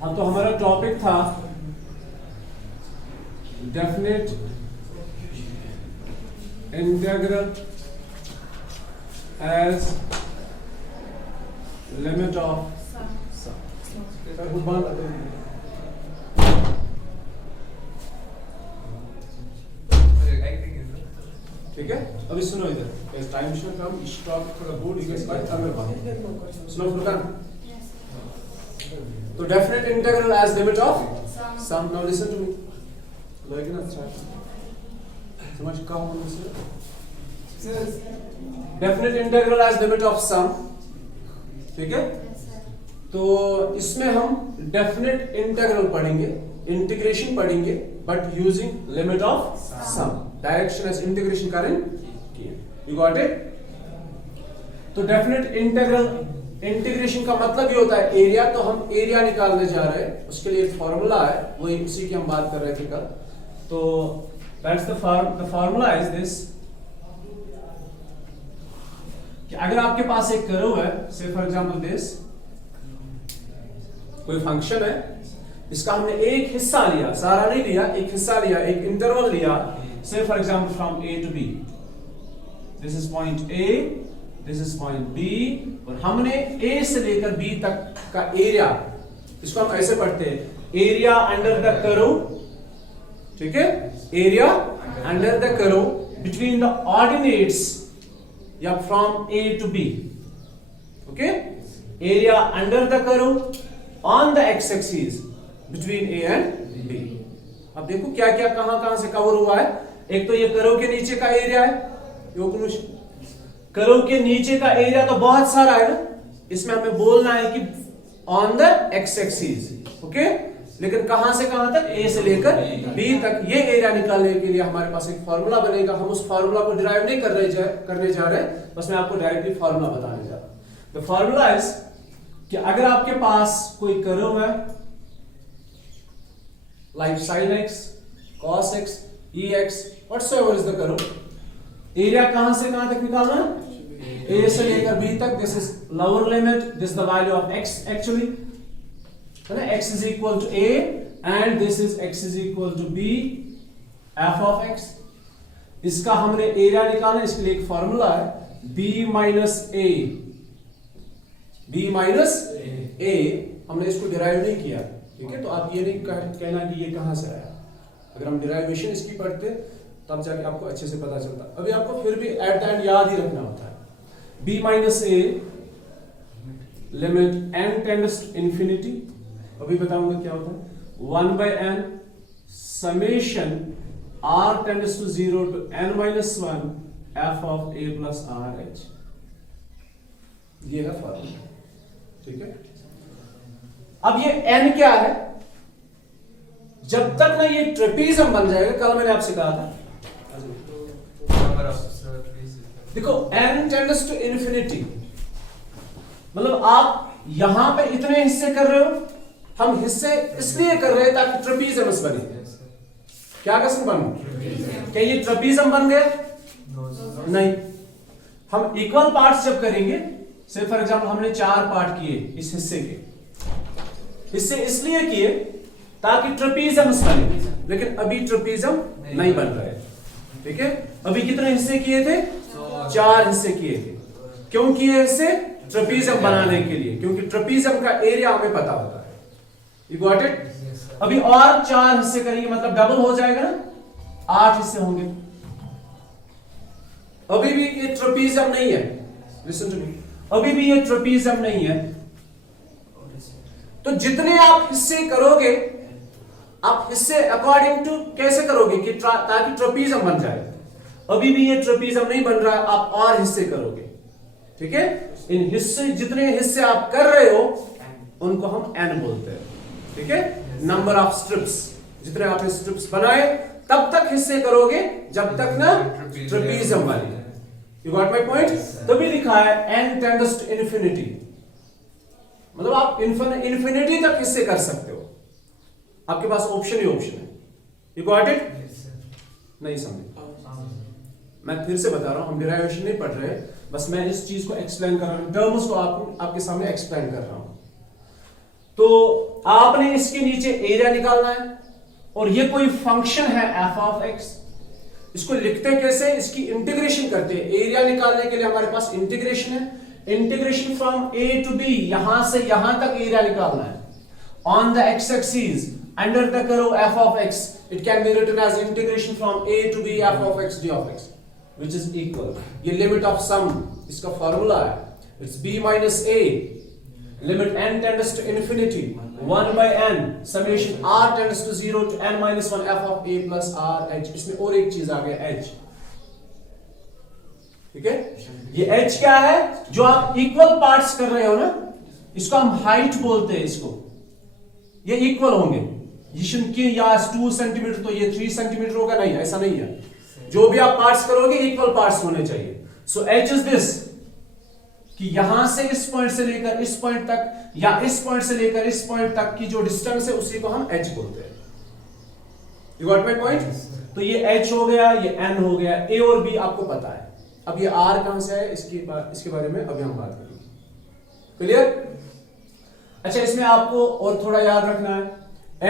हाँ, तो हमारा टॉपिक था definite integral as limit of ठीक है। अभी सुनो इधर टाइम कम स्टॉप थोड़ा बोर्ड सुनो फुरकान। तो definite integral as limit of sum. Now listen to me, लेकिन अच्छा समझ का हो मुझसे। Definite integral as limit of sum, ठीक है। तो इसमें हम डेफिनेट इंटीग्रल पढ़ेंगे, इंटीग्रेशन पढ़ेंगे, but using limit of sum. Direction as integration करें। You got it. तो डेफिनेट इंटीग्रेशन का मतलब ये होता है एरिया। तो हम एरिया निकालने जा रहे हैं, उसके लिए एक फॉर्मूला है, वही उसी की हम बात कर रहे थे कल। तो that's the formula is this कि अगर आपके पास एक कर्व है, से फॉर एग्जांपल दिस, कोई फंक्शन है, इसका हमने एक हिस्सा लिया, सारा नहीं लिया, एक हिस्सा लिया, एक इंटरवल लिया, say for example from A to b. This is point a, this is point b, और हमने ए से लेकर बी तक का एरिया, इसको हम ऐसे पढ़ते हैं एरिया अंडर द कर्व, ठीक है। Area under the curve between the ordinates या from A to B, okay. Area under the curve on the x axis between A and B. अब देखो क्या क्या कहां से कवर हुआ है। एक तो ये कर्व के नीचे का एरिया है, कर्व के नीचे का एरिया तो बहुत सारा है ना, इसमें हमें बोलना है कि on the x axis, okay. लेकिन कहां से कहां तक, ए से लेकर बी तक। ये एरिया निकालने के लिए हमारे पास एक फॉर्मूला बनेगा। हम उस फॉर्मूला को डिराइव नहीं करने जा रहे, बस मैं आपको डायरेक्टली फॉर्मूला बताने जा रहा हूं। द फॉर्मूला इज कि अगर आपके पास कोई कर्व है like sin x, cos x, ex, whatsoever is the curve, area कहां से कहां तक निकालना है, a से लेकर b तक। This is lower limit, this the value of x actually, है ना। x is equal to a and this is x is equal to b, f of x। इसका हमने एरिया निकालना, इसके लिए एक फॉर्मूला है b minus a, b minus a। हमने इसको डिराइव नहीं किया, ठीक है। तो आप ये नहीं कहना कि ये कहां से आया। अगर हम डिराइवेशन इसकी पढ़ते तब जाके आपको अच्छे से पता चलता। अभी आपको फिर भी एट द एंड याद ही रखना होता है। b minus a limit n tends to infinity, अभी बताऊंगा क्या होता है, 1/n summation r tends to 0 to n minus 1 f of a plus r h। ये है फॉर्मूला, ठीक है। अब ये n क्या है, जब तक ना ये ट्रेपीजियम बन जाएगा, कल मैंने आपसे कहा था, देखो n टेंड्स टू इंफिनिटी, मतलब आप यहां पे इतने हिस्से कर रहे हो, हम हिस्से इसलिए कर रहे हैं ताकि ट्रेपीजियम बने। क्या कसम बन, क्या ये ट्रेपीजियम बन गया? नहीं। हम इक्वल पार्ट्स जब करेंगे, से फॉर एग्जांपल हमने 4 पार्ट किए इस हिस्से के, हिस्से इसलिए किए ताकि ट्रेपीजियम बने, लेकिन अभी ट्रेपीजियम नहीं बन रहा है, ठीक है। अभी कितने हिस्से किए थे? 4 हिस्से किए थे। क्यों किए हिस्से? ट्रेपीजियम बनाने के लिए, क्योंकि ट्रेपीजियम का एरिया हमें पता होता है। You got it. अभी और 4 हिस्से करेंगे, मतलब डबल हो जाएगा ना, 8 हिस्से होंगे। अभी भी ये ट्रेपीजियम नहीं है, लिसन टू मी, अभी भी ये ट्रेपीजियम नहीं है। तो जितने आप हिस्से करोगे, आप हिस्से अकॉर्डिंग टू कैसे करोगे कि ताकि ट्रेपीजियम बन जाए। अभी भी ये ट्रेपीजियम नहीं बन रहा है, आप और हिस्से करोगे, ठीक है। इन हिस्से, जितने हिस्से आप कर रहे हो उनको हम n बोलते हैं, ठीक है। नंबर ऑफ स्ट्रिप्स, जितने आपने स्ट्रिप्स बनाए तब तक हिस्से करोगे जब तक ना ट्रेपीजियम बने। You got my point. तभी लिखा है n टेंड्स टू इंफिनिटी, मतलब आप इंफिनिटी तक हिस्से कर सकते हो, आपके पास ऑप्शन ही ऑप्शन है। You got it. नहीं समझे, मैं फिर से बता रहा हूं, हम डिराइवेशन नहीं पढ़ रहे, बस मैं इस चीज को एक्सप्लेन कर रहा हूं, टर्म्स को आपके सामने एक्सप्लेन कर रहा हूं। तो आपने इसके नीचे एरिया निकालना है, और ये कोई फंक्शन है एफ ऑफ एक्स। इसको लिखते कैसे, इसकी इंटीग्रेशन करते हैं। एरिया निकालने के लिए हमारे पास इंटीग्रेशन है, integration from A to b, यहां से यहां तक एरिया निकालना है। On the x axis under the curve f of x, it can be written as integration from A to b f of x d of x which is equal, ये limit of sum, इसका formula है, it's b minus a limit n tends to infinity 1 by n summation r tends to 0 to n minus 1 f of a plus r h। इसमें और एक चीज आ गया h, ठीक है। ये h क्या है, जो आप इक्वल पार्ट्स कर रहे हो ना, इसको हम हाइट बोलते हैं। इसको ये इक्वल होंगे, कि या 2 सेंटीमीटर तो ये 3 सेंटीमीटर होगा, नहीं, ऐसा नहीं है। जो भी आप पार्ट्स करोगे इक्वल पार्ट्स होने चाहिए। सो h इज दिस, कि यहां से इस पॉइंट से लेकर इस पॉइंट तक, या इस पॉइंट से लेकर इस पॉइंट तक की जो डिस्टेंस है उसी को हम h बोलते हैं। You got my point. तो ये h हो गया, ये n हो गया, a और b आपको पता है। अब ये r कहां से है, इसके बारे में अभी हम बात करेंगे। क्लियर। अच्छा, इसमें आपको और थोड़ा याद रखना है,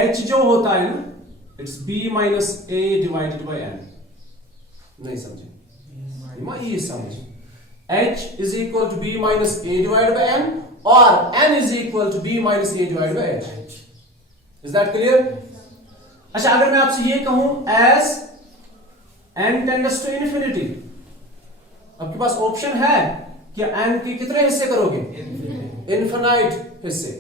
h जो होता है ना, it's b minus a divided by n। नहीं समझे, ये समझे, h is equal to b minus a divided by n, or n is equal to b minus a divided by h. Is that clear? अच्छा, अगर मैं आपसे ये कहूं as n tends to infinity, आपके पास ऑप्शन है कि n के कितने हिस्से करोगे, इनफिनाइट हिस्से।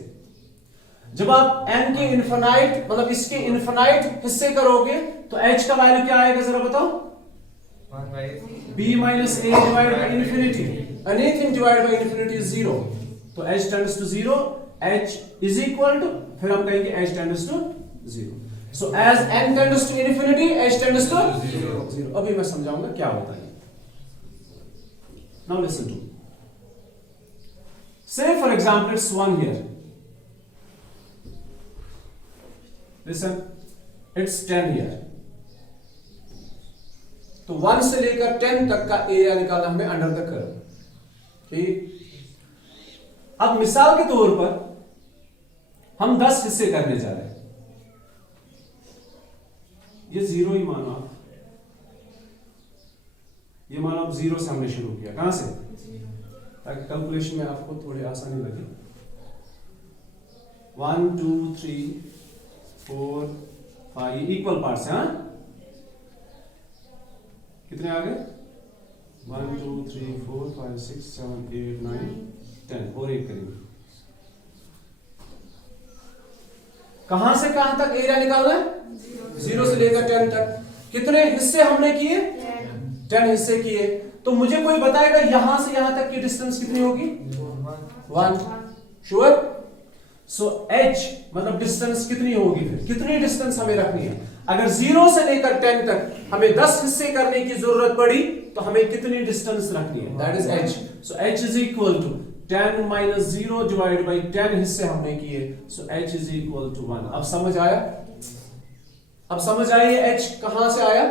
जब आप n के इनफिनाइट मतलब इसके इनफिनाइट हिस्से करोगे तो h का वैल्यू क्या आएगा, जरा बताओ। b minus a divided by infinity, anything divided by infinity is 0, तो h tends to 0, h is equal to, फिर हम कहेंगे h tends to 0। so as n tends to infinity, h tends to 0। अभी मैं समझाऊंगा क्या होता है। now listen to, say for example it's 1 here, listen, it's 10 here, तो 1 से लेकर 10 तक का एरिया निकालना हमें अंडर द कर्व। ठीक, अब मिसाल के तौर पर हम 10 हिस्से करने जा रहे हैं। ये 0 ही मानो आप, ये मानो आप 0 से हमने शुरू किया, कहां से, ताकि कैलकुलेशन में आपको थोड़ी आसानी लगे। 1 2 3 4 5 इक्वल पार्ट्स हैं, हाँ? कितने आ गए, 1 2 3 4 5 6 7 8 9 10, और एक करेंगे। कहां से कहां तक एरिया निकालना है, 0 से लेकर 10 तक। कितने हिस्से हमने किए, 10 हिस्से किए। तो मुझे कोई बताएगा यहां से यहां तक की डिस्टेंस कितनी होगी, 1। श्योर। सो h मतलब डिस्टेंस कितनी होगी, फिर कितनी डिस्टेंस हमें रखनी है। अगर 0 से लेकर 10 तक हमें 10 हिस्से करने की जरूरत पड़ी तो हमें कितनी डिस्टेंस रखनी है, that is h। So h is equal to 10 minus 0 divide by 10 हिस्से हमने किए, so h is equal to 1। अब समझ आया, अब समझ आइए h कहां से आया।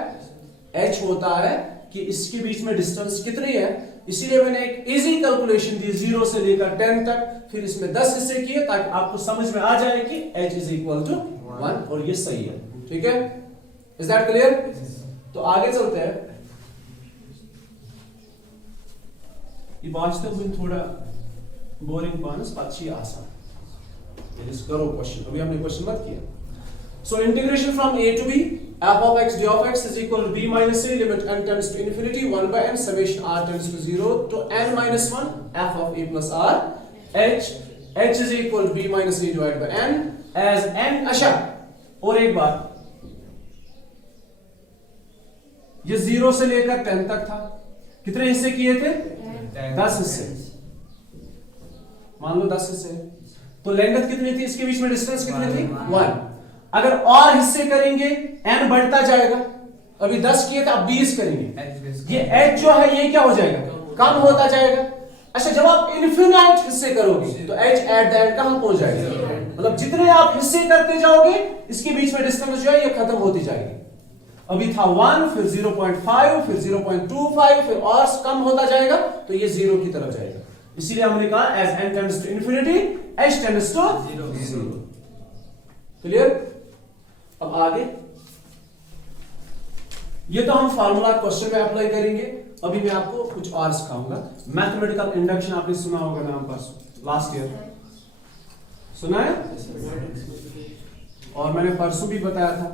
h होता है कि इसके बीच में डिस्टेंस कितनी है, इसीलिए मैंने एक इजी कैलकुलेशन दी 0 से लेकर 10 तक, फिर इसमें 10 हिस्से किए ताकि आपको समझ में आ जाए कि h इज इक्वल टू 1, और ये सही है। ठीक है, इज दैट क्लियर। तो आगे चलते हैं। ये वास्तव में थोड़ा बोरिंग पानस अच्छी आसान, इस करो क्वेश्चन, अभी हमने क्वेश्चन मत किया। So integration from a to b f of x d of x is equal to b minus a limit n tends to infinity 1 by n summation r tends to 0 to n minus 1 f of a plus r h is equal to b minus a divided by n as n। अच्छा, और एक बात, ये 0 से लेकर 10 तक था, कितने हिस्से किए थे, 10 हिस्से। मान लो 10 हिस्से, तो लेंथ कितनी थी, इसके बीच में डिस्टेंस कितनी थी, 1। अगर और हिस्से करेंगे n बढ़ता जाएगा, अभी 10 किए थे, अब 20 करेंगे, ये h जो है ये क्या हो जाएगा, कम होता जाएगा। अच्छा, जब आप इनफिनाइट हिस्से करोगे तो h एट द एंड कहां पहुंच जाएगा, मतलब जितने आप हिस्से करते जाओगे इसके बीच में डिस्टेंस जो है ये खत्म होती जाएगी। अभी था 1, फिर 0.5, फिर 0.25, फिर और कम होता जाएगा तो ये 0 की तरफ जाएगा। इसीलिए हमने कहा as n tends to infinity h tends to 0। Clear? अब आगे ये तो हम फार्मूला क्वेश्चन में अप्लाई करेंगे। अभी मैं आपको कुछ और सिखाऊंगा। मैथमेटिकल इंडक्शन आपने सुना होगा नाम परसों लास्ट ईयर सुना है, और मैंने परसों भी बताया था।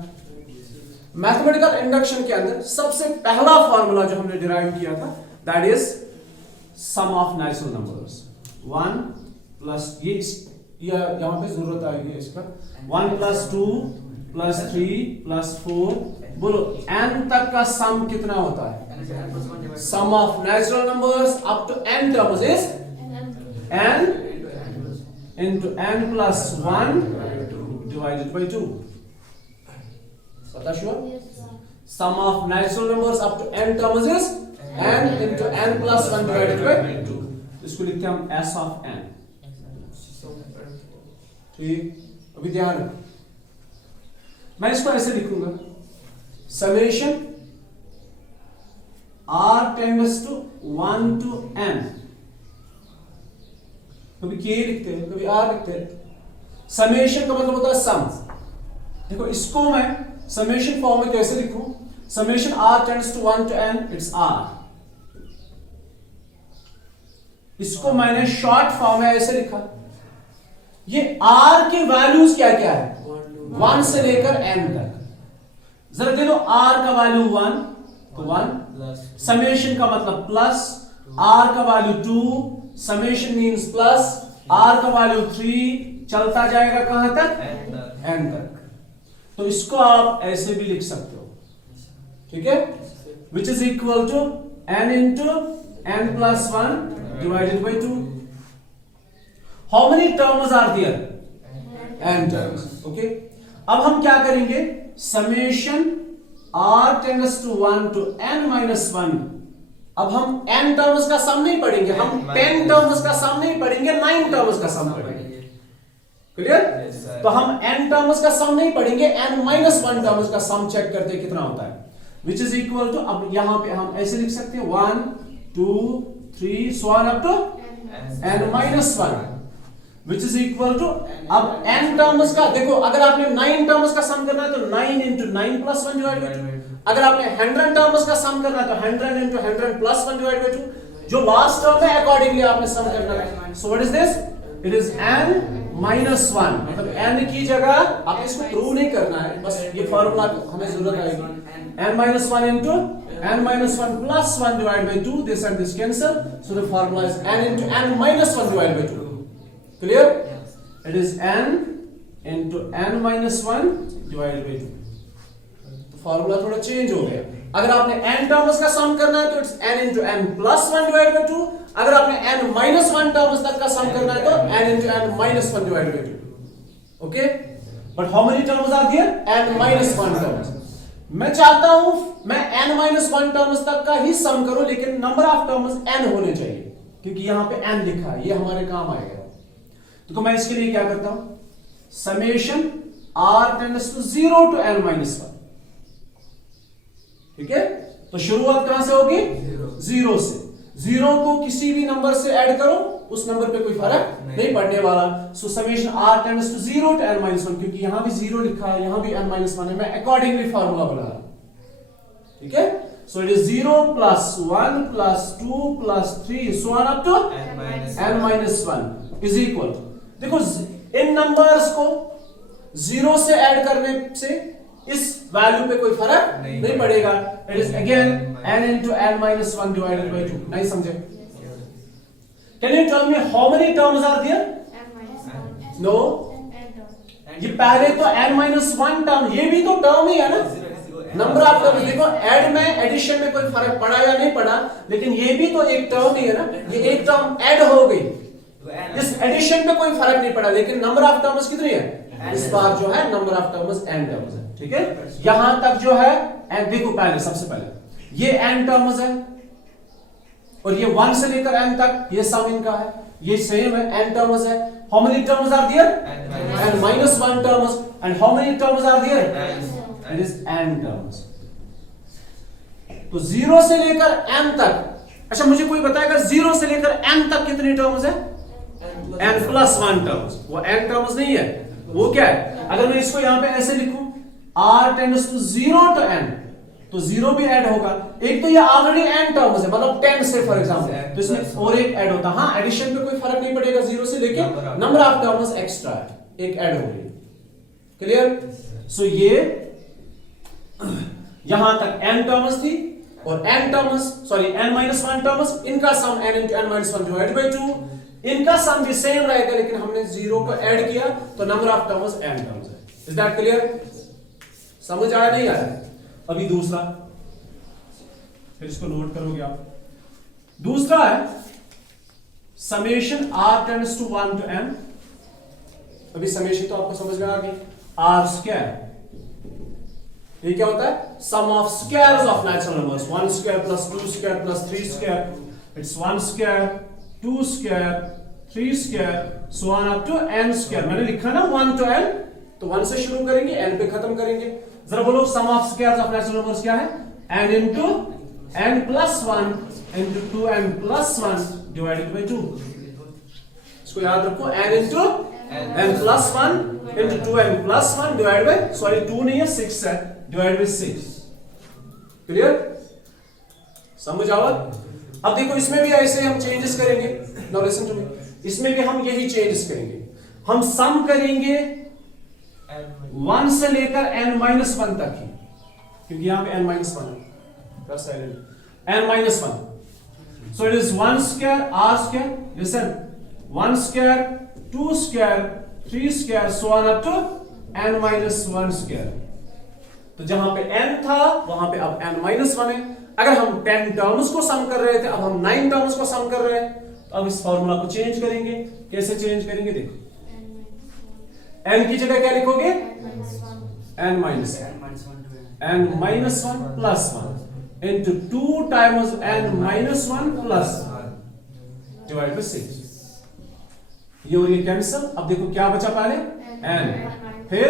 मैथमेटिकल इंडक्शन के अंदर सबसे पहला फार्मूला जो हमने डिराइव किया था that is sum of natural numbers. 1 plus ये यहां पे जरूरत आएगी इसका 1 प्लस 2 प्लस 3 प्लस 4, बोलो n तक का सम कितना होता है? Sum of natural numbers up to n terms is n into n plus 1 divided by 2. पता sure? Sum of natural numbers up to n terms is n into n plus 1 divided by 2. इसको लिखते हैं हम s of n। ठीक, अभी ध्यान रखो, मैं इसको ऐसे लिखूंगा summation r tends to 1 to n। कभी k लिखते हैं, कभी r लिखते हैं। समेशन का मतलब होता है सम। देखो इसको मैं समेशन फॉर्म में कैसे लिखूं? Summation r tends to 1 to n, it's r। इसको मैंने शॉर्ट फॉर्म में ऐसे लिखा। ये r के वैल्यूज क्या क्या है? 1 से लेकर n तक। जरा दे दो r का वैल्यू 1 तो 1, समेशन का मतलब प्लस, r का value 2, summation means plus, r का वैल्यू 3, चलता जाएगा कहां तक? n तक। तो इसको आप ऐसे भी लिख सकते हो, ठीक है? Which is equal to n into n plus 1 divided by 2। How many terms are there? n terms. Okay, अब हम क्या करेंगे? Summation r tends to 1 to n minus 1। अब हम n टर्म्स का सम नहीं पढ़ेंगे, हम 10 टर्म्स का सम नहीं पढ़ेंगे, 9 टर्म्स का सम पढ़ेंगे। क्लियर? तो हम n टर्म्स का सम नहीं पढ़ेंगे, n minus 1 टर्म्स का सम चेक करते कितना होता है, विच इज इक्वल टू, अब यहां पे हम ऐसे लिख सकते हैं 1 2 3 so on up to n minus 1, which is equal to, अब n टर्म्स का देखो, अगर आपने 9 टर्म्स का सम करना है तो 9 into 9 plus 1 divided by 2। अगर आपने 100 टर्म्स का सम करना है तो 100 into 100 plus 1 divided by 2। जो लास्ट टर्म है अकॉर्डिंगली आपने सम करना है। So what is this? It is n minus 1, मतलब n की जगह आप इसको प्रूव नहीं करना है, बस ये फार्मूला हमें जरूरत आएगी। n minus 1 into n minus 1 plus 1 divided by 2, this and this cancel, so the formula is n into n minus 1 divided by 2। Clear? It is n into n minus 1 divided by 2। तो formula थोड़ा change हो गया। अगर आपने n terms का सम करना है तो it's n into n plus 1 divided by 2। अगर आपने n minus 1 टर्म्स तक का सम करना है तो n into n minus 1 divided by 2। Okay, but how many terms are there? n minus 1 terms. मैं चाहता हूं मैं n minus 1 टर्म्स तक का ही सम करूं, लेकिन नंबर ऑफ टर्म्स n होने चाहिए, क्योंकि यहां पे n लिखा है, ये हमारे काम आएगा। तो मैं इसके लिए क्या करता हूं? Summation r tends to 0 to n minus 1। ठीक है, तो शुरुआत कहां से होगी? 0 से। 0 को किसी भी नंबर से ऐड करो, उस नंबर पे कोई फर्क नहीं पड़ने वाला। सो summation r tends to 0 to n minus 1, क्योंकि यहां भी 0 लिखा है, यहां भी n minus 1 है, मैं अकॉर्डिंगली फार्मूला बना रहा हूं। ठीक है, so it is 0 plus 1 plus 2 plus 3 so on up to n minus 1 is equal। देखो इन नंबर्स को 0 से ऐड करने से इस वैल्यू पे कोई फर्क नहीं पड़ेगा। It is again n into n minus 1 divided by 2। नहीं समझे? Can you tell me how many terms are there? No, ये पहले तो n minus 1 टर्म, ये भी तो टर्म ही है ना, नंबर ऑफ टर्म। देखो ऐड में एडिशन में कोई फर्क पड़ा या नहीं पड़ा, लेकिन ये भी तो एक टर्म ही है ना, ये एक टर्म ऐड हो गई, इस एडिशन में कोई फर्क नहीं पड़ा, लेकिन नंबर ऑफ टर्म्स कितनी है? इस बार जो है number of terms n terms है। ठीक है, यहां तक जो है n, देखो पहले सबसे पहले ये n टर्म्स है, और ये 1 से लेकर n तक ये सम इनका है, ये सेम है, n टर्म्स है। How many terms are there? n minus 1 terms. And how many terms are there? It is n terms. तो 0 से लेकर n तक, अच्छा मुझे कोई बताएगा 0 से लेकर n तक कितनी टर्म्स है? n plus 1 terms. वो n टर्म्स नहीं है, वो क्या है? अगर मैं इसको यहां पे ऐसे लिखूं r tends to 0 to n, तो 0 भी ऐड होगा। एक तो ये ऑलरेडी n टर्म्स है, मतलब 10 से फॉर एग्जांपल, तो इसमें और एक ऐड होता। हाँ, एडिशन पे कोई फर्क नहीं पड़ेगा 0 से, लेकिन नंबर ऑफ टर्म्स एक्स्ट्रा है, एक ऐड हो गई। क्लियर? सो ये यहां तक n टर्म्स थी और n terms, sorry n-1 terms, इनका सम n into n-1 divide by 2, इनका सम भी सेम रहेगा, लेकिन हमने 0 को ऐड किया तो number of terms n terms है। Is that clear? समझ आया नहीं आया? अभी दूसरा, फिर इसको नोट करोगे आप। दूसरा है summation r tends to 1 to n। अभी समेशन तो आपको समझ में आ गई। r स्क्वायर, ये क्या होता है? Sum of squares of natural numbers, 1 square plus 2 square plus 3 square, it's 1 square 2 square 3 square so on up to n square. मैंने लिखा ना 1 to n, तो 1 से शुरू करेंगे, n पे खत्म करेंगे। जरा बोलो sum of squares of natural numbers क्या है? n into n plus 1 into 2n plus 1 divided by 2। इसको याद रखो, n into n plus 1 into 2n plus 1 divided by, sorry 2 नहीं है 6 है, divided by 6। क्लियर? समझ आओ? अब देखो इसमें भी ऐसे हम चेंजेस करेंगे। नाउ लिसन टू मी, इसमें भी हम यही चेंजेस करेंगे। हम सम करेंगे 1 से लेकर n-1 तक ही, क्योंकि यहां पे n-1 है, n-1। So it is 1 square r square, listen, 1 square 2 square 3 square so on up to n-1 square। तो जहां पे n था वहां पे अब n-1 है। अगर हम 10 टर्म्स को सम कर रहे थे, अब हम 9 टर्म्स को सम कर रहे हैं, तो अब इस फॉर्मूला को चेंज करेंगे। कैसे चेंज करेंगे? देखो, n की जगह क्या लिखोगे? n-1 plus 1 into 2 times n-1 plus 1 divided by 6। ये और ये कैंसिल। अब देखो क्या बचा पहले? n, फिर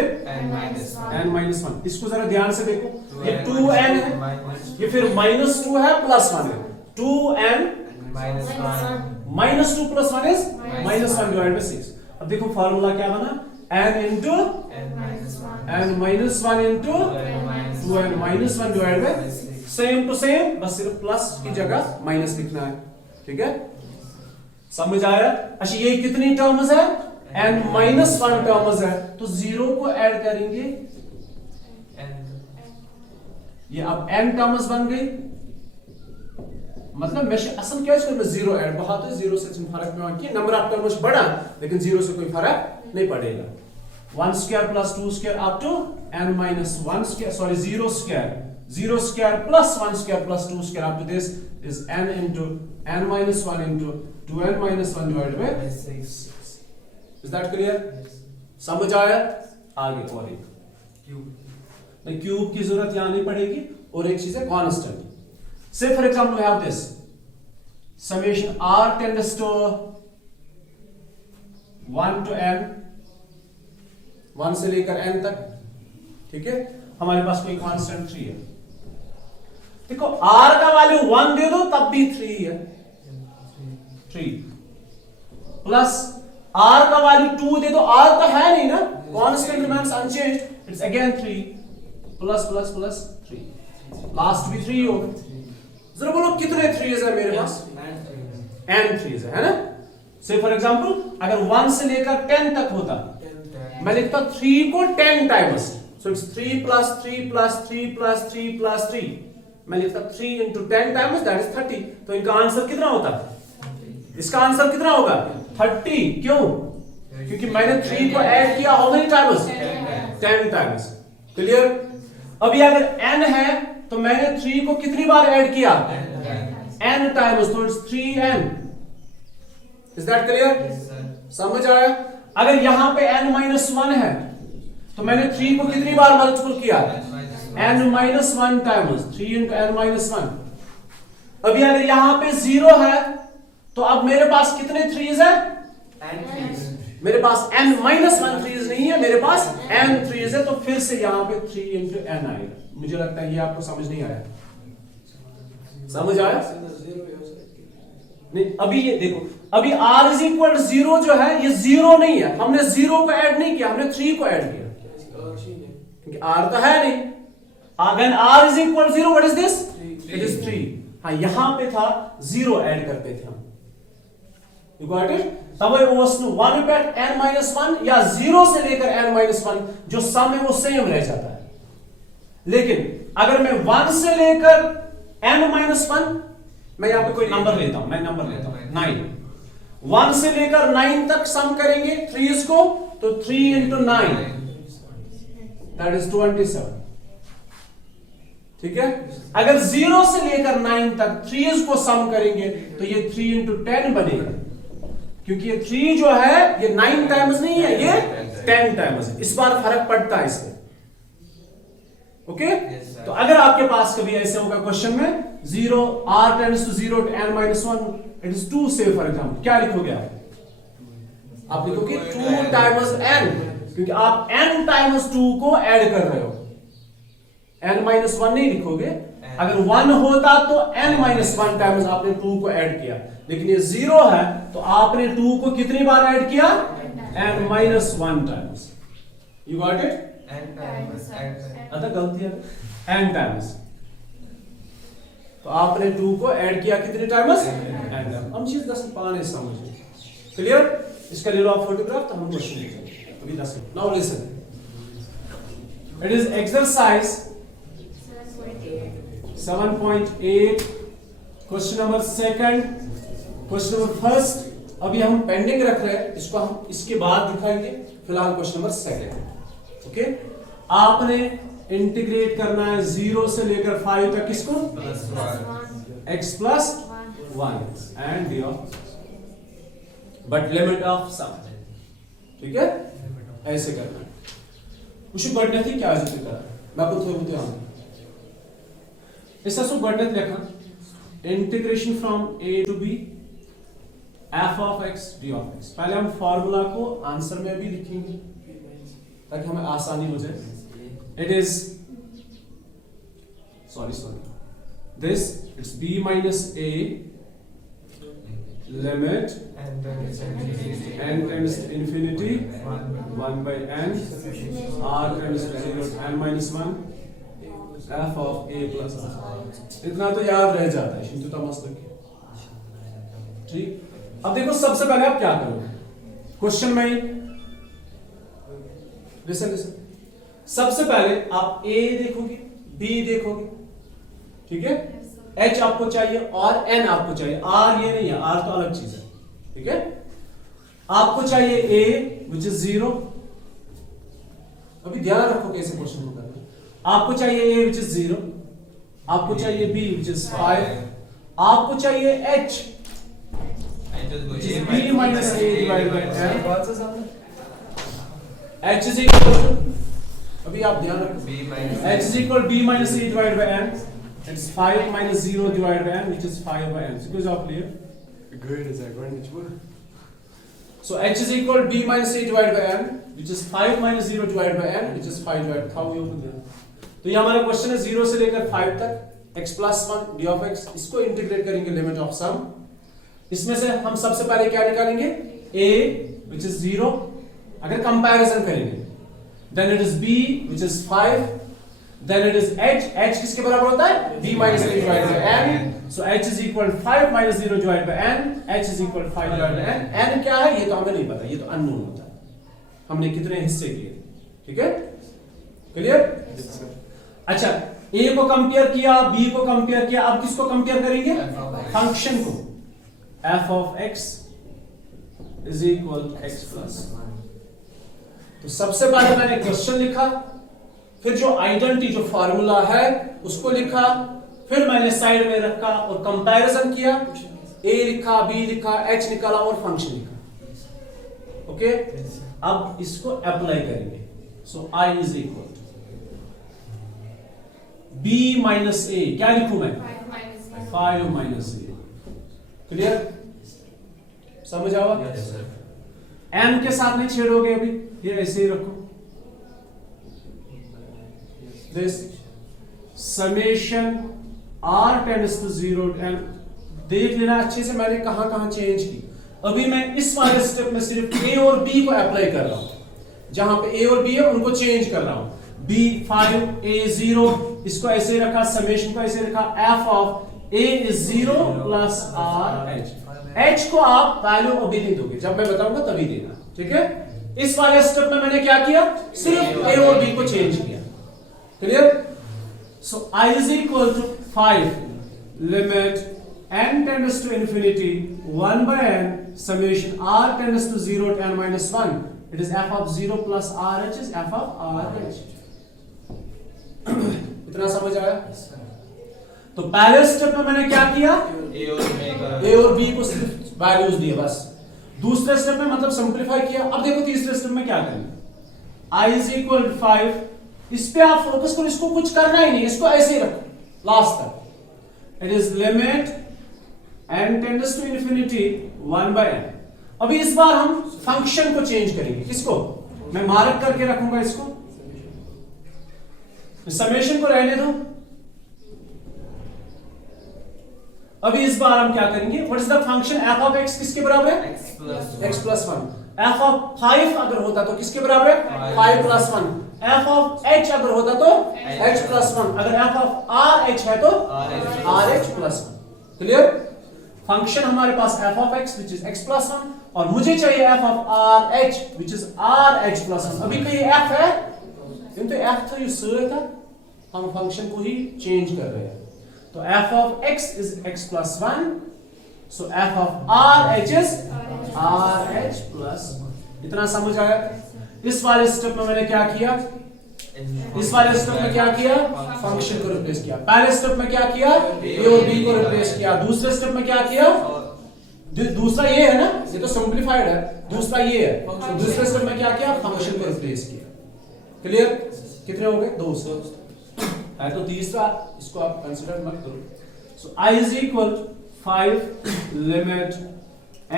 n-1। इसको जरा ध्यान से देखो, ये 2n है, ये फिर -2 है, +1 है। 2n -2 plus 1 is -1 divided by 6। अब देखो फॉर्मूला क्या बना? n into n-1 into 2n-1 divided by, same to same, बस सिर्फ प्लस की जगह माइनस लिखना है। ठीक है, समझ आया? अच्छा, ये कितनी टर्म्स है? n-1 टर्म्स है, तो 0 को ऐड करेंगे, ये अब n टर्म्स बन गई। मतलब मैं असल क्या है, 0 ऐड बहा तो 0 से फर्क में कि नंबर ऑफ टर्म्स बढ़ा, लेकिन 0 से कोई फर्क नहीं पड़ेगा। 1 square plus 2 square up to n-1 square, sorry 0 square plus 1 square plus 2 square up to this is n into n-1 into 2n-1 divided by 6। Is that clear? समझ आया? आगे और एक क्यूब, क्यूब की जरूरत यहां नहीं पड़ेगी। और एक चीज है constant. Say for example we have this summation r tends to 1 to n, 1 से लेकर n तक। ठीक है, हमारे पास कोई कांस्टेंट 3 है। देखो r का वैल्यू 1 दे दो तब भी 3 है, 3 प्लस r का वैल्यू 2 दे दो, r तो है नहीं ना, constant remains unchanged, it's again 3 plus plus plus 3, last भी 3 होगा। जरा बोलो कितने 3s है मेरे पास? n 3s है ना। से फॉर एग्जांपल अगर 1 से लेकर 10 तक होता, मैं लिखता 3 को 10 times, so it's 3 plus 3 plus 3 plus 3 plus 3। मैं लिखता 3 into 10 टाइम्स, दैट इज 30। तो इनका आंसर कितना होता? इसका आंसर कितना होगा? 30। क्यों? क्योंकि मैंने 3 को ऐड किया how many times? 10 times. Clear? अभी अगर n है तो मैंने 3 को कितनी बार ऐड किया? n टाइम्स, तो it's 3n। Is that clear? समझ आया? अगर यहां पे n-1 है तो मैंने 3 को कितनी बार मल्टीपल किया? n-1 times, 3 into n-1। अभी अगर यहां पे 0 है तो अब मेरे पास कितने 3s है? मेरे पास n-1 3s नहीं है, मेरे पास n 3s है। तो फिर से यहां पे 3 into n आएगा। मुझे लगता है ये आपको समझ नहीं आया। समझ आया? नहीं, अभी ये देखो, अभी r is equal to 0 जो है ये 0 नहीं है, हमने 0 को ऐड नहीं किया, हमने 3 को ऐड किया। क्योंकि r तो है नहीं। When r is equal 0, what is this? It is 3। हाँ, यहां पे था 0 ऐड करते थे हम। You got it? तब वो 1 पे n-1 या 0 से लेकर n-1 जो सम है वो सेम रह जाता है। लेकिन अगर मैं 1 से लेकर n-1, मैं यहां पे कोई नंबर लेता हूं, मैं नंबर लेता हूं 9। 1 से लेकर 9 तक सम करेंगे 3 को, तो 3 into 9 that is 27। ठीक है। अगर 0 से लेकर 9 तक 3 को सम करेंगे तो ये 3 into 10 बनेगा, क्योंकि ये 3 जो है ये 9 टाइम्स नहीं है, ये 10 टाइम्स है। इस बार फर्क पड़ता है इसमें। ओके तो अगर आपके पास कभी ऐसे होगा क्वेश्चन में 0 r tends to 0 to n-1 it is 2 से फॉर एग्जांपल, क्या लिखोगे आप लिखोगे 2 टाइम्स n, क्योंकि आप n टाइम्स 2 को ऐड कर रहे हो। n-1 नहीं लिखोगे। अगर 1 होता तो n-1 टाइम्स आपने 2 को ऐड किया, लेकिन ये 0 है तो आपने 2 को कितनी बार ऐड किया? n-1 times. You got it? अतः गलती है n टाइम्स, तो आपने 2 को ऐड किया कितने टाइम्स? n times. हम चीज 10 पाने समझे। क्लियर? इसका ले लो आप फोटोग्राफ, तो हम क्वेश्चन लिखेंगे अभी 10। Now listen, it is exercise 7.8 question number 2, question number 1 अभी हम पेंडिंग रख रहे हैं, इसको हम इसके बाद दिखाएंगे। फिलहाल क्वेश्चन नंबर 2। ओके, आपने इंटीग्रेट करना है 0 से लेकर 5 तक, किसको? x plus 1 and d of but limit of sum। ठीक है, ऐसे करना है। उसे गणित ही क्या जिक्र करा मैं आपको थोड़ा ध्यान इसका सो गणित लिखा integration from a to b f of x d of x। पहले हम फार्मूला को आंसर में भी लिखेंगे ताकि हमें आसानी हो जाए। It is sorry this it's b minus a limit n tends to infinity 1 by n r tends to 0 to n minus 1 f of a plus r। इतना तो याद रह जाता है शिंतु तमस तक। ठीक, अब देखो सबसे पहले आप क्या करोगे क्वेश्चन में ही, लिसन सबसे पहले आप a देखोगे, b देखोगे, ठीक है, h आपको चाहिए और n आपको चाहिए, r ये नहीं है, r तो अलग चीज है। ठीक है, आपको चाहिए a which is 0। अभी ध्यान रखो कैसे क्वेश्चन को करना। आपको चाहिए a which is 0, आपको चाहिए b which is 5, आपको चाहिए h which is b minus a divided by n। h is equal to, अभी आप ध्यान रखो, h is equal to b minus a divided by n। It's 5 minus 0 divided by n, which is 5 by n. So, is all clear? Great, is that going to So, h is equal to b minus a divided by n, which is 5 minus 0 divided by n, which is 5 divided by n। तो ये हमारा question है 0 से लेकर 5 तक x plus 1 d of x। इसको integrate करेंगे limit of सम। इसमें से हम सबसे पहले क्या निकालेंगे? a which is 0। अगर कंपैरिजन करेंगे then it is b which is 5, then it is h। h किसके बराबर होता है? b minus a divided by n। so h is equal to 5 minus 0 divided by n। h is equal to 5 divided by n। n क्या है ये तो हमें नहीं पता, ये तो अननोन होता है। हमने कितने हिस्से किए, ठीक है, क्लियर? अच्छा, a को कंपेयर किया, b को कंपेयर किया, अब किसको कंपेयर करेंगे? फंक्शन को। f of x is equal to x plus 1। तो सबसे पहले मैंने क्वेश्चन लिखा, फिर जो आइडेंटिटी जो फार्मूला है उसको लिखा, फिर मैंने साइड में रखा और कंपैरिजन किया, a लिखा, b लिखा, h निकाला और फंक्शन लिखा। ओके, अब इसको अप्लाई करेंगे। सो i is equal b minus a, क्या लिखूं मैं? 5 माइनस a। क्लियर, समझ आवा? m के साथ नहीं छेड़ोगे अभी, ये ऐसे ही रखो। This summation r tends to 0 and देख लेना अच्छे से मैंने कहां कहां चेंज की। अभी मैं इस वाले स्टेप में सिर्फ a और b को अप्लाई कर रहा हूं। जहां पे a और b है उनको चेंज कर रहा हूं। b 5 a 0, इसको ऐसे रखा, समेशन को ऐसे रखा, f of a is 0 plus r h। h को आप वैल्यू अभी नहीं दोगे, जब मैं बताऊंगा तभी देना, ठीक है। इस वाले स्टेप में मैंने क्या किया, सिर्फ a और b को चेंज किया। Clear. So i is equal to 5 limit n tends to infinity 1 by n summation r tends to 0 to n minus 1, it is f of 0 plus rh is f of rh। इतना समझ आया। तो पहले step में मैंने क्या किया, a और b को सिर्फ वैल्यूज दिए बस। दूसरे स्टेप में मतलब सिंपलीफाई किया। अब देखो तीसरे स्टेप में क्या करेंगे, i is equal to 5, इस पे आप फोकस करो, इसको कुछ करना ही नहीं, इसको ऐसे ही रखो लास्ट तक। It is limit n tends to infinity 1 by n। अभी इस बार हम फंक्शन को चेंज करेंगे, किसको, मैं मार्क करके रखूंगा इसको, समेशन को रहने दो। अभी इस बार हम क्या करेंगे, what is the function f of x किसके बराबर है, x प्लस 1। f ऑफ 5 अगर होता तो किसके बराबर है, 5 प्लस 1। f ऑफ h अगर होता तो h प्लस 1। अगर f ऑफ r h है तो r h plus 1। Clear. Function हमारे पास f of x which is x plus 1 और मुझे चाहिए f of r h which is r h plus 1। अभी कहीं f है, किंतु f था ये सर था, हम फंक्शन को ही चेंज कर रहे हैं। तो f of x is x plus 1, so f of r h is r h plus 1। इतना समझ आया। इस वाले स्टेप में मैंने क्या किया, इस वाले स्टेप में क्या किया, फंक्शन को रिप्लेस किया। पहले स्टेप में क्या किया, a और b को रिप्लेस किया। दूसरे स्टेप में क्या किया, दूसरा ये है ना, ये तो सिंपलीफाइड है, दूसरा ये है। तो दूसरे स्टेप में क्या किया, फंक्शन को रिप्लेस किया। क्लियर। कितने हो गए, 2 स्टेप्स है। तो तीसरा इसको आप कंसीडर मत करो। सो i is equal to 5 limit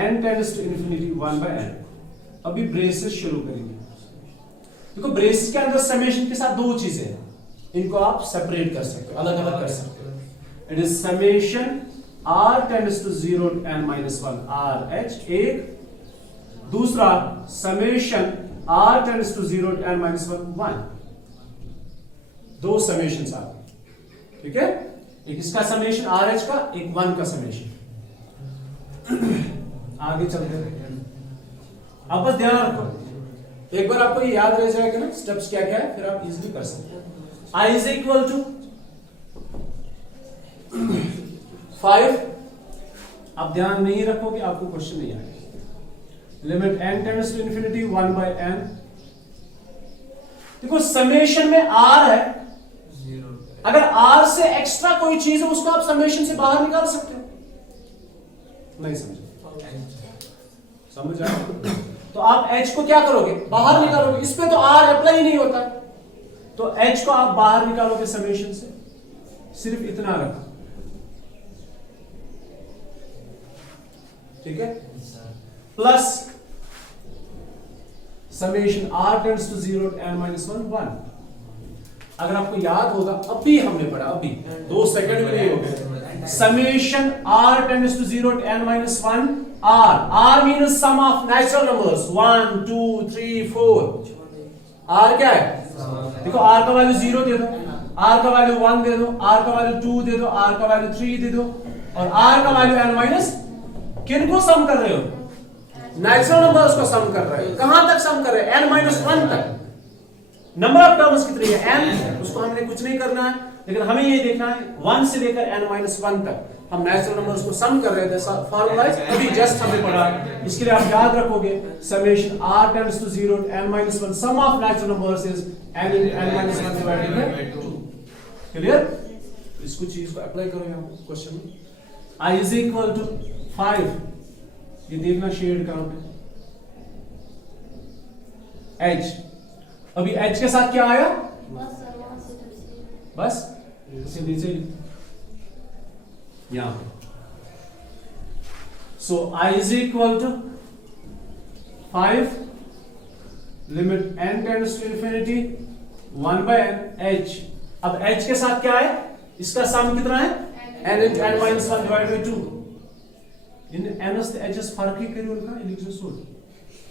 n tends to infinity 1 by n। अभी ब्रेसेस शुरू करेंगे। देखो ब्रेसेस के अंदर समेशन के साथ दो चीजें हैं, इनको आप सेपरेट कर सकते हो, अलग अलग कर सकते हो। It is summation r tends to 0 to n minus 1 r h एक, दूसरा summation r tends to 0 to n minus 1 1। दो समेशन आ गए, ठीक है। एक इसका समेशन आर एच का, एक 1 का समेशन। आगे चलते हैं। अब बस ध्यान रखो, एक बार आपको ये याद रह जाएगा ना स्टेप्स क्या क्या है, फिर आप इजीली कर सकते हैं। i is equal to 5। आप ध्यान नहीं रखोगे आपको क्वेश्चन नहीं आएगा। Limit n tends to infinity 1 by n। देखो समेशन में r है, अगर r से एक्स्ट्रा कोई चीज है उसको आप समेशन से बाहर निकाल सकते हो। नहीं समझ आया। तो आप h को क्या करोगे, बाहर निकालोगे। इस पे तो r अप्लाई नहीं होता, तो h को आप बाहर निकालोगे समेशन से, सिर्फ इतना रखो, ठीक है। Plus summation r tends to 0 to n minus 1 1। अगर आपको याद होगा, अभी हमने पढ़ा, अभी 2 सेकंड में नहीं हो गए। Summation r tends to 0 to n minus 1 r means sum of natural numbers 1 2 3 4। r क्या है, देखो r का वैल्यू 0 दे दो, r का वैल्यू 1 दे दो, r का वैल्यू 2 दे दो, r का वैल्यू 3 दे दो, और r का वैल्यू n माइनस। किन को सम कर रहे हो, नेचुरल नंबर्स को सम कर रहे हो। कहां तक सम कर रहे हैं, n माइनस 1 तक। नंबर ऑफ टर्म्स कितनी है, n, उसको हमने कुछ नहीं करना है, लेकिन हमें ये देखना है 1 से लेकर n माइनस 1 तक हम नेचुरल नंबर्स को सम कर रहे थे। फॉर्मूला अभी जस्ट हमने पढ़ा, इसके लिए आप याद रखोगे summation r tends to 0 to n minus 1 sum of natural numbers is n into n minus 1 divided by 2। Clear. इसको चीज को अप्लाई करो यहां क्वेश्चन में। i is equal to 5, ये देखना शेड कहां पे, h। अभी h के साथ क्या आया, बस इसे नीचे यहां। So i is equal to 5 limit n tends to infinity 1 by n h। अब h के साथ क्या है, इसका सम कितना है, n into n minus 1 divided by 2। In n से h फर्क ही करिए उनका, ये सोच,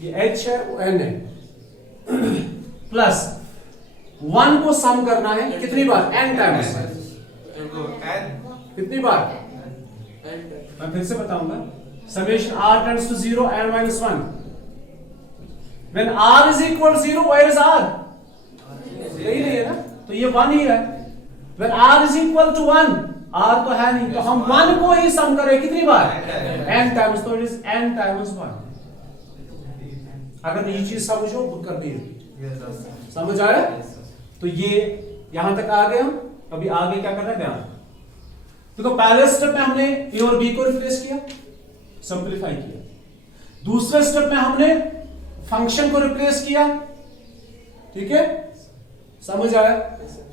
ये h है वो n है, प्लस 1 को सम करना है कितनी बार? n times. कितनी बार? मैं फिर से बताऊंगा। Summation r tends to 0 n minus 1 when r is equal to 0 where is r? यही नहीं है ना, तो ये 1 ही है। when r is equal to 1 r तो है नहीं, तो हम 1 को ही सम करें कितनी बार? n टाइम्स, तो इट इज n टाइम्स 1। अगर ये चीज समझो बुक कर दीजिए। समझ आया? तो ये यहां तक आ गए हम। अभी आगे क्या करना है ध्यान देखो। पहले स्टेप में हमने ए और बी को रिप्लेस किया, सिंपलीफाई किया। दूसरे स्टेप में हमने फंक्शन को रिप्लेस किया, ठीक है, समझ आया?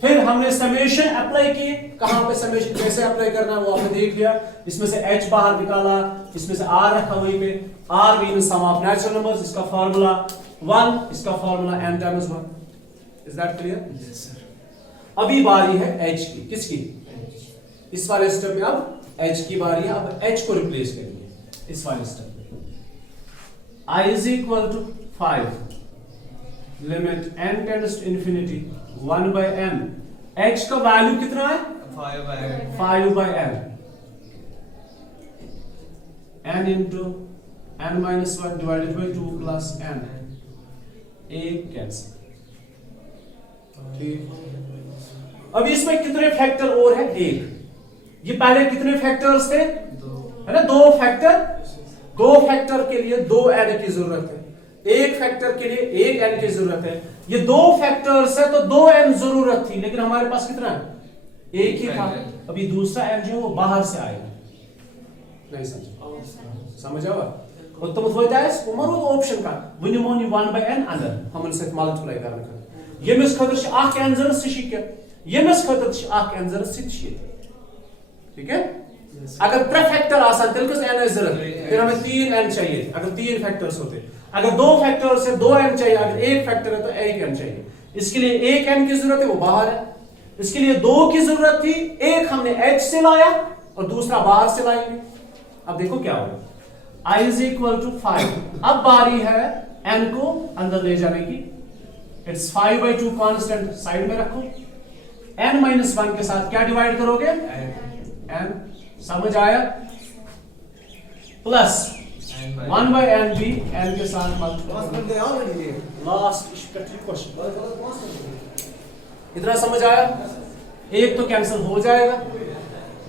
फिर हमने समेशन अप्लाई की। कहां पे समेशन कैसे अप्लाई करना है वो आपने देख लिया। इसमें से h बाहर निकाला, इसमें से r रखा वहीं पे। r means sum of natural numbers, इसका फार्मूला 1, इसका formula n times 1। Is that clear? Yes, sir. अभी बारी है h की। किसकी? इस वाले स्टेप में अब h की बारी है। अब h को रिप्लेस करेंगे इस वाले स्टेप में। I is equal to 5 limit n tends to infinity 1 by n। h का वैल्यू कितना है? 5 by n। n into n minus 1 divided by 2 plus n। एक कैंसिल। ठीक। अब इसमें कितने फैक्टर और है? एक। ये पहले कितने फैक्टर्स थे? है ना, दो फैक्टर। दो फैक्टर के लिए 2 n की जरूरत है, एक फैक्टर के लिए 1 n की जरूरत है। ये दो फैक्टर्स है तो 2 n जरूरत थी, लेकिन हमारे पास कितना है? एक ही था। अभी दूसरा n जो है वो बाहर से आएगा। नहीं समझ आवा? और तुम होता है उमर ऑप्शन का वन मोनी 1 by n अंदर हमन से मल्टीप्लाई करने का। ये मिस खतर छ आख n जरूरत से शिक ये मिस खतर छ आख n जरूरत से शिक। ठीक है? अगर 3 फैक्टर आसान तेल कस n जरूरत, फिर हमें 3 n चाहिए। अगर 3 फैक्टर्स होते, अगर 2 फैक्टर से 2 n चाहिए, अगर 1 फैक्टर है तो 1 n चाहिए। इसके लिए 1 n की जरूरत है, वो बाहर है। इसके लिए 2 की जरूरत थी, एक हमने h से लाया और दूसरा बाहर से लाएंगे। अब देखो क्या होगा। I is equal to 5। अब बारी है n को अंदर ले जाने की। It's 5 by 2 कांस्टेंट साइड में रखो। n minus 1 के साथ क्या डिवाइड करोगे? n। समझ आया? प्लस 1 by n भी n के साथ मल्टीप्लाई। लास्ट क्वेश्चन इतना समझ आया? एक तो कैंसिल हो जाएगा।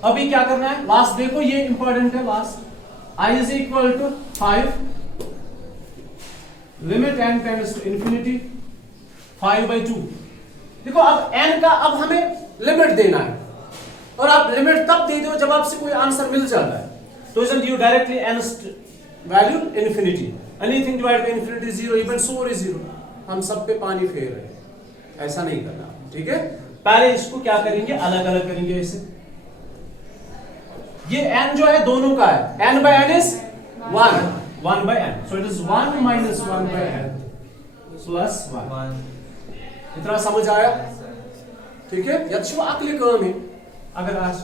अभी क्या करना है? लास्ट देखो, ये इंपॉर्टेंट है। Last I is equal to 5 limit n tends to infinity 5 by 2। देखो अब n का अब हमें लिमिट देना है, और आप लिमिट तब दे दो जब आपसे कोई आंसर मिल जाता है। तो isn't you directly n value infinity, anything divided by infinity is 0, even soar is 0। हम सब पे पानी फेर रहे हैं, ऐसा नहीं करना। ठीक है? पहले इसको क्या करेंगे? अलग अलग करेंगे ऐसे। ये n जो है दोनों का है, n by n is 1 by n, so it is 1 minus 1 by n plus 1। इतना समझ आया? ठीक है? यह अकली काम है। अगर आज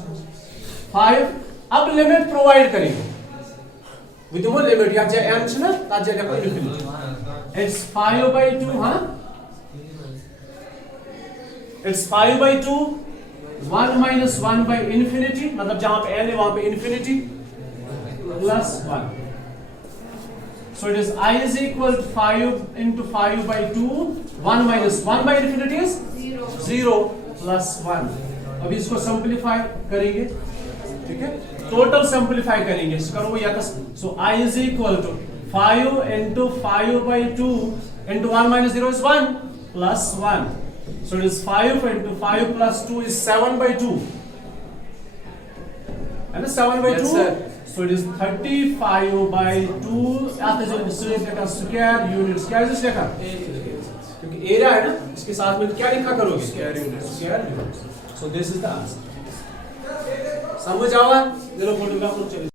5 अब लिमिट प्रोवाइड करेंगे विद मोर लिमिट या जे n छ ना ता जे को इन्फिनिटी। It's 5 by 2। हां, it's 5 by 2 1 minus 1 by infinity, मतलब जहां पे n है वहां पे infinity plus 1। So it is I is equal to 5 into 5 by 2, 1 minus 1 by infinity is 0 plus 1। अब इसको सिंपलीफाई करेंगे। ठीक है? टोटल सिंपलीफाई करेंगे, करो या तो। So I is equal to 5 into 5 by 2 into 1 minus 0 is 1 plus 1। So it is 5 into 5 plus 2 is 7 by 2, and 7 by 2, so it is 35 by 2। आते जो स्क्वायर का स्क्वायर यूनिट्स क्या है इसका? क्योंकि एरिया है ना, इसके साथ में क्या लिखा करोगे? Square units. So this is the answer। समझ आवा? चलो फोटोग्राफ चलिए।